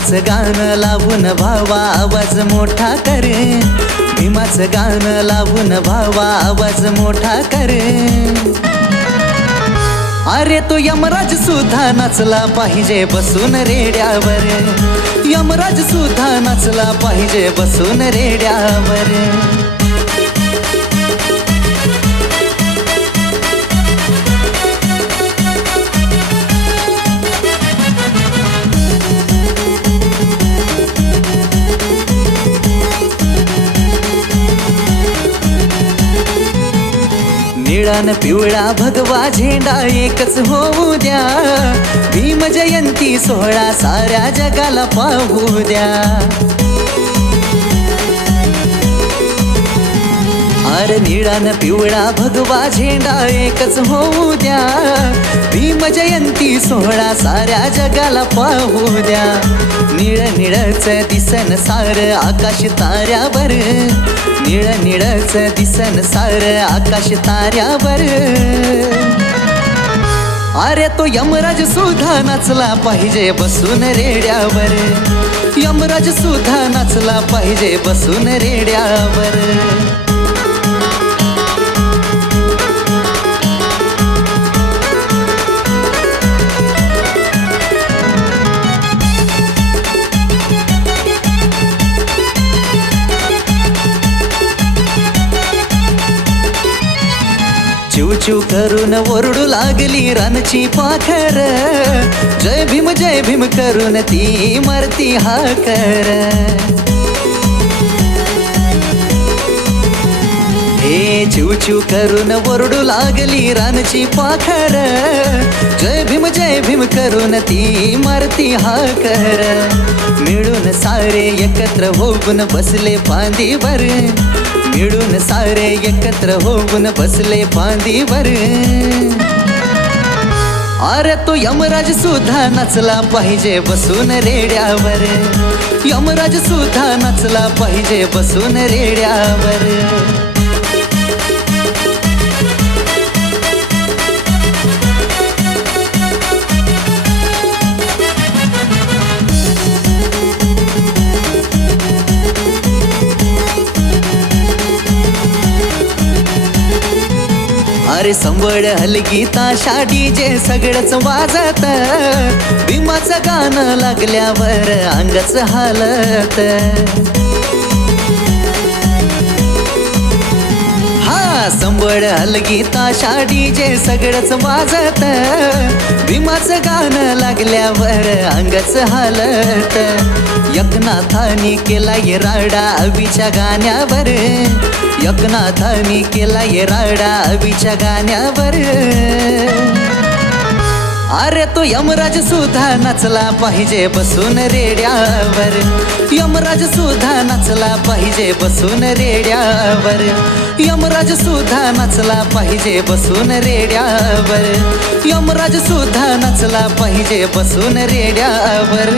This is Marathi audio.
भीमाचं गाणं लावून भावा आवाज मोठा करे. भीमाचं गाणं लावून भावा आवाज मोठा करे. अरे तो यमराज सुद्धा नाचला पाहिजे बसून रेड्यावर. यमराज सुद्धा नाचला पाहिजे बसून रेड्यावर. निळा न पिवळा भगवा झेंडा एकच होऊ द्या. भीम जयंती सोहळा साऱ्या जगाला पाहू द्या. अरे निळा न पिवळा भगवा झेंडा एकच होऊ द्या. भीम जयंती सोहळा साऱ्या जगाला पाहू द्या. निळ निळच दिसन सार आकाश ताऱ्यावर. निळ निळच दिसन सार आकाश ताऱ्यावर. अरे तो यमराज सुद्धा नाचला पाहिजे बसून रेड्यावर. यमराज सुद्धा नाचला पाहिजे बसून रेड्यावर. चिवचिव करून ओरडू लागली रानची पाखर. जय भीम जय भीम करून ती मरती हाकर हे चिवचिव करून ओरडू लागली रानची पाखर. जय भीम जय भीम करून ती मारती हा कर. मिळून सारे एकत्र होऊन बसले फांदीवर मिळून सारे एकत्र होऊन बसले फांदीवर अरे तो यमराज सुद्धा नाचला पाहिजे बसून रेड्यावर. यमराज सुद्धा नाचला पाहिजे बसून रेड्यावर. अरे संबळ हलगीता शाडी जे सगळंच वाजत. भीमाचं गाणं लागल्यावर अंगच हालत. हा संबळ हलगीता शाडी जे सगळंच वाजत. भीमाचं गाणं लागल्यावर अंगच हालत. एकनाथानी केला ये राडा अभिच्या गाण्यावर. एकनाथानी केला ये राडा अभिच्या गाण्यावर. अरे तो यमराज सुद्धा नाचला पाहिजे बसून रेड्यावर. यमराज सुद्धा नाचला पाहिजे बसून रेड्यावर. यमराज सुद्धा नाचला पाहिजे बसून रेड्यावर. यमराज सुद्धा नाचला पाहिजे बसून रेड्यावर.